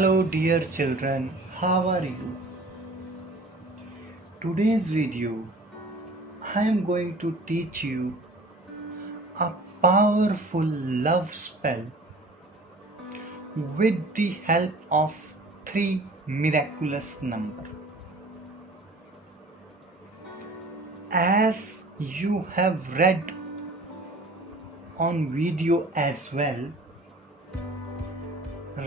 Hello dear children, how are you? Today's video I am going to teach you a powerful love spell with the help of three miraculous numbers. As you have read on video as well,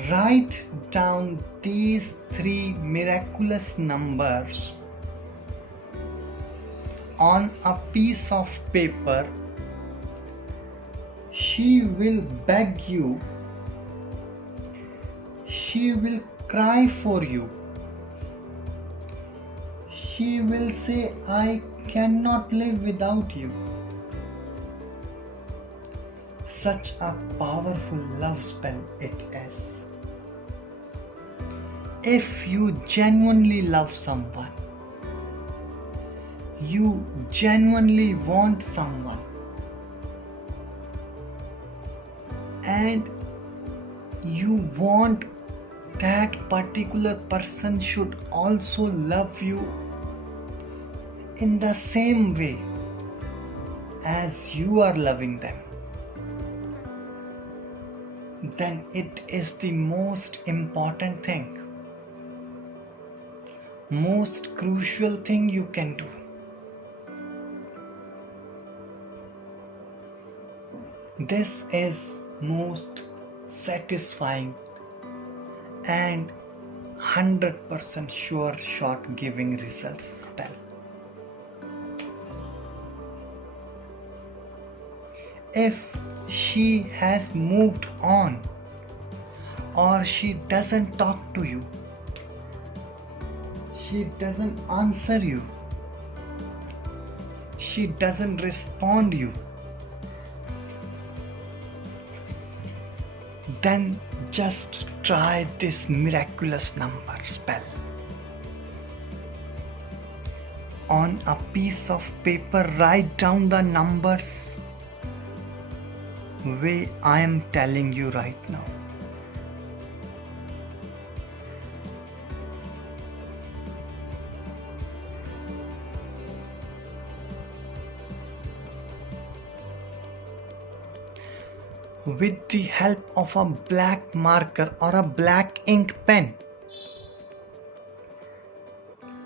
write down these three miraculous numbers on a piece of paper. She will beg you, she will cry for you, she will say, I cannot live without you. Such a powerful love spell it is. If you genuinely love someone, you genuinely want someone, and you want that particular person should also love you in the same way as you are loving them, then it is the most important thing, most crucial thing you can do. This is most satisfying and 100% sure shot giving results spell. If she has moved on, or she doesn't talk to you, she doesn't answer you, she doesn't respond you, then just try this miraculous number spell. On a piece of paper, write down the numbers way I am telling you right now. With the help of a black marker or a black ink pen,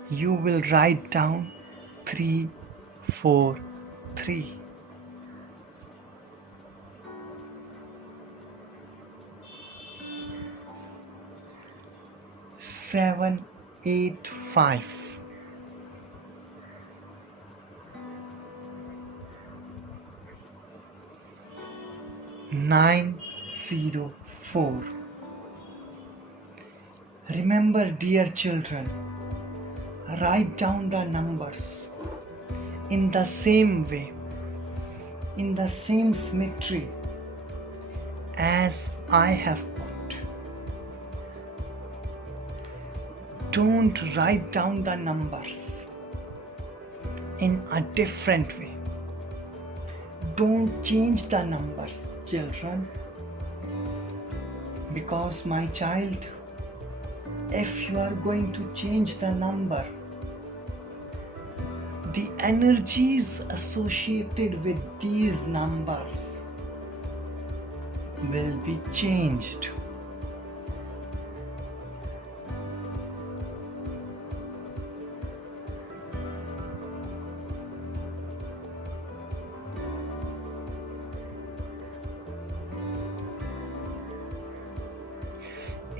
you will write down 343. 785. 904. Remember, dear children, write down the numbers in the same way, in the same symmetry as I have put. Don't write down the numbers in a different way. Don't change the numbers, children, because my child, if you are going to change the number, the energies associated with these numbers will be changed.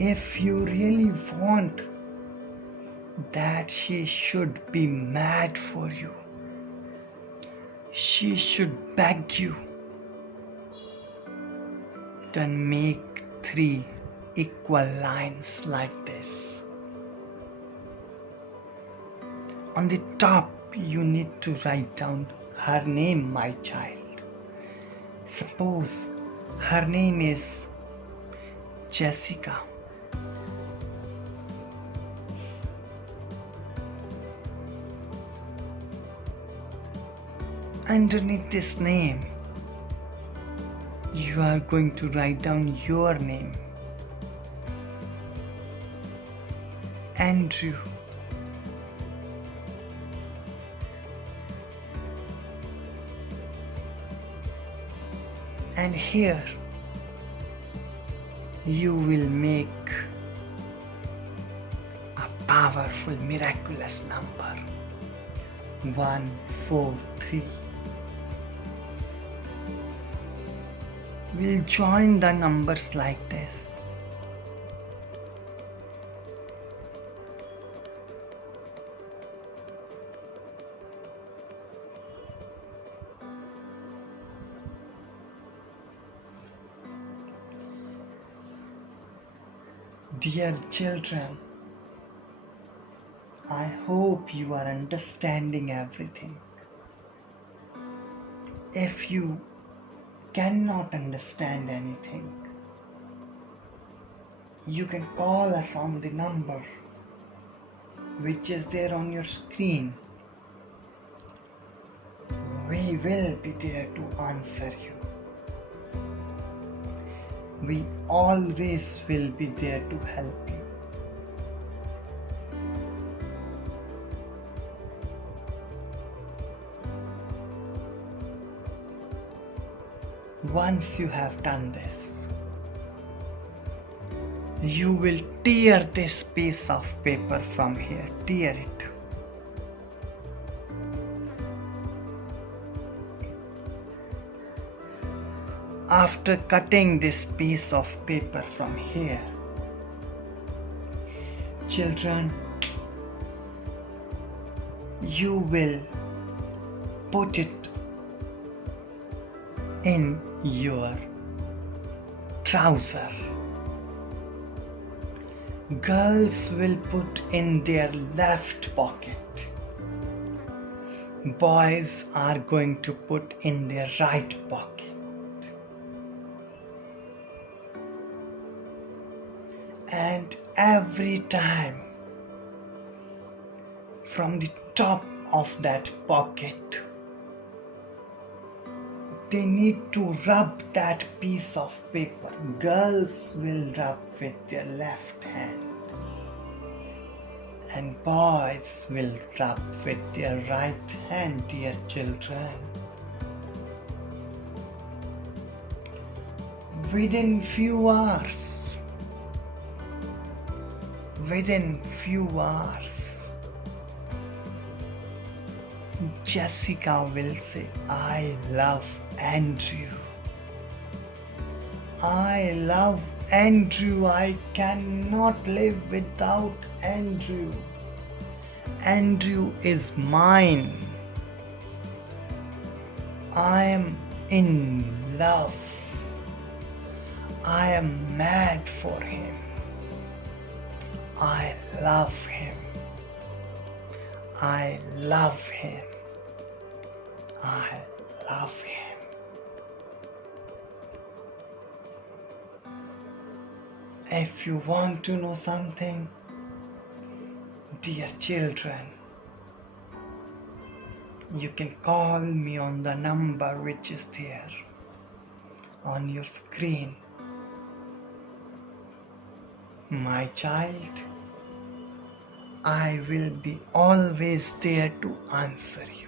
If you really want that she should be mad for you, she should beg you, then make 3 equal lines like this. On the top, you need to write down her name, my child. Suppose her name is Jessica. Underneath this name, you are going to write down your name. Andrew. And here you will make a powerful, miraculous number 143. We'll join the numbers like this. Dear children, I hope you are understanding everything. If you cannot understand anything, you can call us on the number which is there on your screen. We will be there to answer you. We always will be there to help you. Once you have done this, you will tear this piece of paper from here. Tear it. After cutting this piece of paper from here, children, you will put it in your trouser. Girls will put in their left pocket. Boys are going to put in their right pocket. And every time from the top of that pocket, they need to rub that piece of paper. Girls will rub with their left hand and boys will rub with their right hand, dear children. Within few hours, Jessica will say, I love Andrew. I love Andrew. I cannot live without Andrew. Andrew is mine. I am in love. I am mad for him. I love him. I love him. I love him. If you want to know something, dear children, you can call me on the number which is there on your screen. My child, I will be always there to answer you.